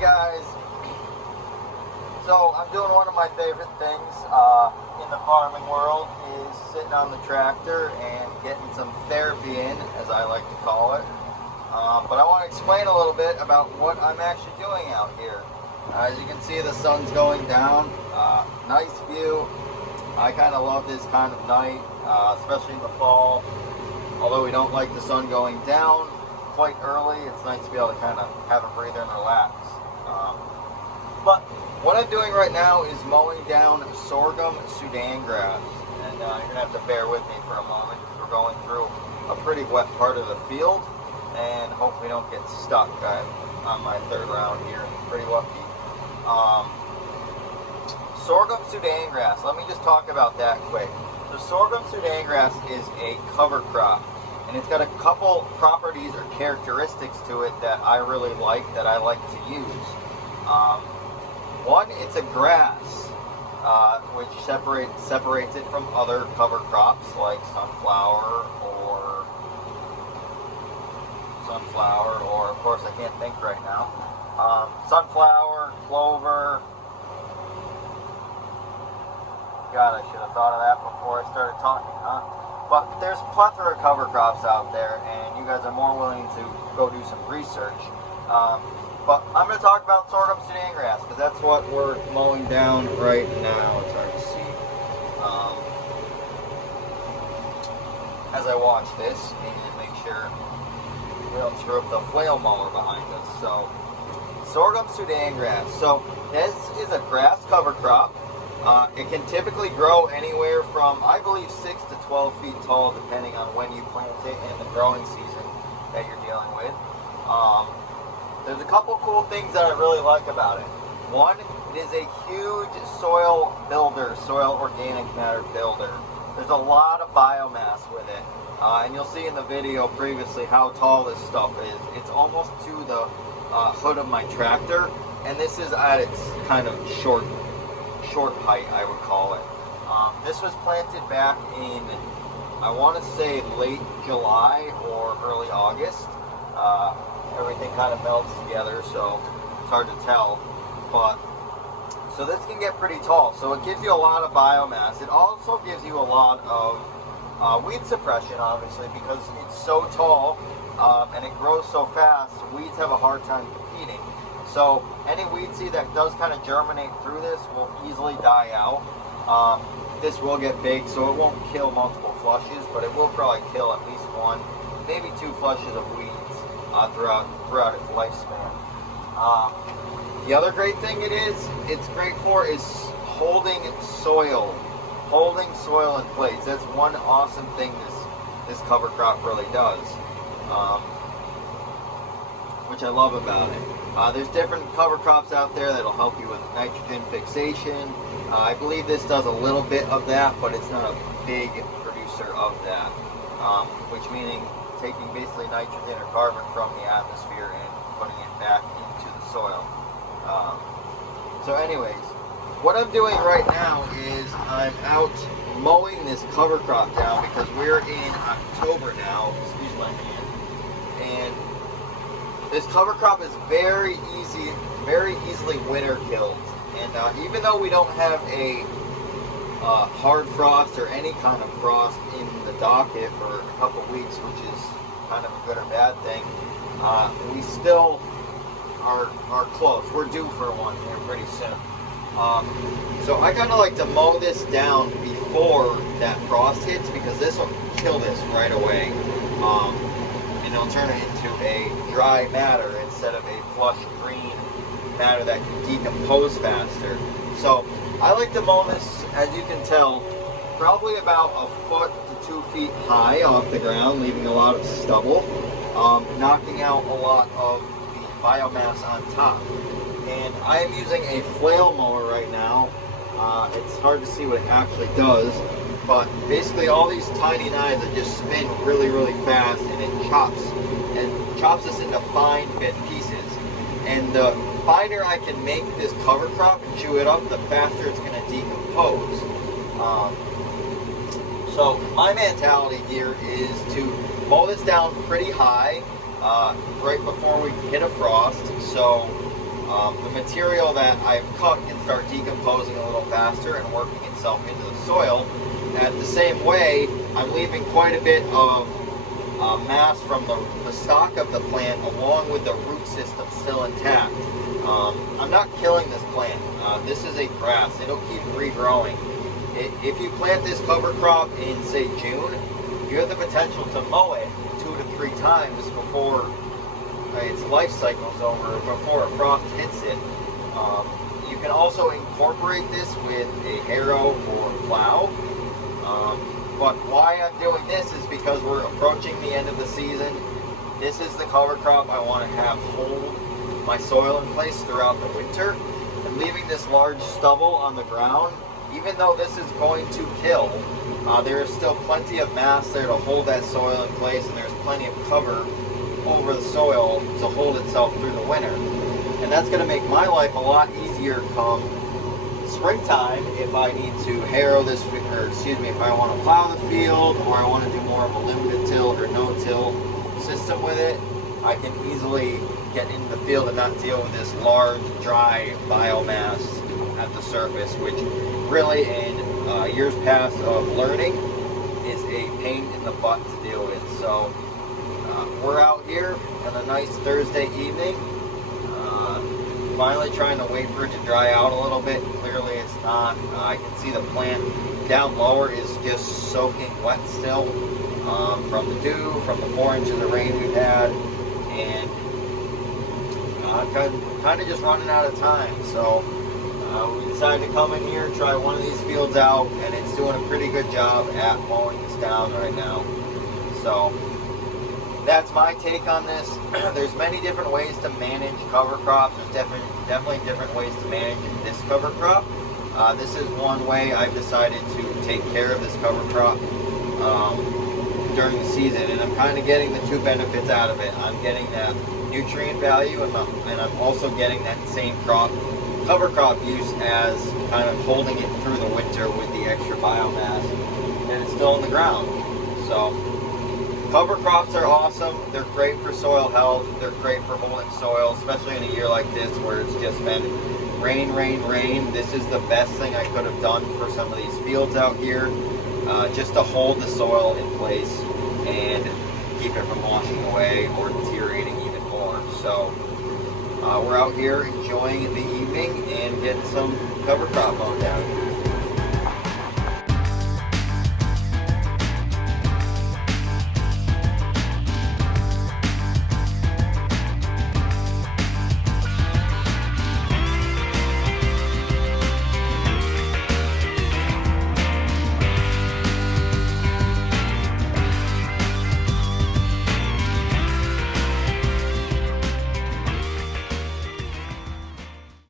guys, so I'm doing one of my favorite things in the farming world is sitting on the tractor and getting some therapy in, as I like to call it. But I want to explain a little bit about what I'm actually doing out here. As you can see, the sun's going down. Nice view. I kind of love this kind of night, especially in the fall. Although we don't like the sun going down quite early, it's nice to be able to kind of have a breather and relax. But what I'm doing right now is mowing down sorghum Sudangrass, and you're gonna have to bear with me for a moment because we're going through a pretty wet part of the field, and hope we don't get stuck. I'm on my third round here, pretty lucky. Sorghum Sudangrass. Let me just talk about that quick. The sorghum Sudangrass is a cover crop, and it's got a couple properties or characteristics to it that I really like, that I like to use. One, it's a grass, which separates it from other cover crops like sunflower, or of course I can't think right now. Sunflower, clover. God, I should have thought of that before I started talking, huh? But there's a plethora of cover crops out there, and you guys are more willing to go do some research. But I'm going to talk about sorghum Sudangrass because that's what we're mowing down right now. It's hard to see as I watch this and make sure we don't screw up the flail mower behind us. So, sorghum Sudangrass. So this is a grass cover crop. It can typically grow anywhere from, I believe, 6 to 12 feet tall, depending on when you plant it and the growing season that you're dealing with. There's a couple cool things that I really like about it. One, it is a huge soil builder, soil organic matter builder. There's a lot of biomass with it. And you'll see in the video previously how tall this stuff is. It's almost to the hood of my tractor, and this is at its kind of short height, I would call it. This was planted back in, I want to say, late July or early August. Everything kind of melts together, so it's hard to tell. But so this can get pretty tall. So it gives you a lot of biomass. It also gives you a lot of weed suppression, obviously, because it's so tall and it grows so fast. Weeds have a hard time competing. So any weed seed that does kind of germinate through this will easily die out. This will get big, so it won't kill multiple flushes, but it will probably kill at least one, maybe two flushes of weeds throughout its lifespan. The other great thing it's great for is holding soil in place. That's one awesome thing this cover crop really does, which I love about it. There's different cover crops out there that'll help you with nitrogen fixation. I believe this does a little bit of that, but it's not a big producer of that, which meaning taking basically nitrogen or carbon from the atmosphere and putting it back into the soil. So anyways, what I'm doing right now is I'm out mowing this cover crop down because we're in October now, excuse my hand, and this cover crop is very easily winter killed. And even though we don't have a hard frost or any kind of frost in the docket for a couple weeks, which is kind of a good or bad thing, we still are close. We're due for one here pretty soon. So I kind of like to mow this down before that frost hits because this will kill this right away. And it'll turn it into a dry matter instead of a flush green matter that can decompose faster. So I like to mow this, as you can tell, probably about 1 foot to 2 feet high off the ground, leaving a lot of stubble, knocking out a lot of the biomass on top. And I am using a flail mower right now. It's hard to see what it actually does, but basically all these tiny knives that just spin really, really fast, and it chops this into fine bit pieces. And the finer I can make this cover crop and chew it up, the faster it's going to decompose. So my mentality here is to mow this down pretty high right before we hit a frost, so The material that I've cut can start decomposing a little faster and working itself into the soil. At the same way, I'm leaving quite a bit of mass from the stock of the plant along with the root system still intact. I'm not killing this plant. This is a grass. It'll keep regrowing. If you plant this cover crop in, say, June, you have the potential to mow it 2 to 3 times before its life cycle is over, before a frost hits it. You can also incorporate this with a harrow or plow. But why I'm doing this is because we're approaching the end of the season. This is the cover crop I want to have hold my soil in place throughout the winter. And leaving this large stubble on the ground, even though this is going to kill, there is still plenty of mass there to hold that soil in place, and there's plenty of cover over the soil to hold itself through the winter. And that's going to make my life a lot easier come springtime if I need to harrow this, or excuse me, if I want to plow the field, or I want to do more of a limited till or no-till system with it. I can easily get into the field and not deal with this large, dry biomass at the surface, which really in years past of learning is a pain in the butt to deal with. So we're out here on a nice Thursday evening, finally trying to wait for it to dry out a little bit. Clearly it's not. I can see the plant down lower is just soaking wet still from the dew, from the 4 inches of rain we've had, and I'm kind of just running out of time. So we decided to come in here and try one of these fields out, and it's doing a pretty good job at mowing this down right now. So that's my take on this. There's many different ways to manage cover crops. There's definitely different ways to manage this cover crop. This is one way I've decided to take care of this cover crop during the season, and I'm kind of getting the 2 benefits out of it. I'm getting that nutrient value, and I'm also getting that same cover crop use as kind of holding it through the winter with the extra biomass, and it's still in the ground. So cover crops are awesome. They're great for soil health. They're great for holding soil, especially in a year like this where it's just been rain, rain, rain. This is the best thing I could have done for some of these fields out here, just to hold the soil in place and keep it from washing away or deteriorating even more. So we're out here enjoying the evening and getting some cover crop mowed down.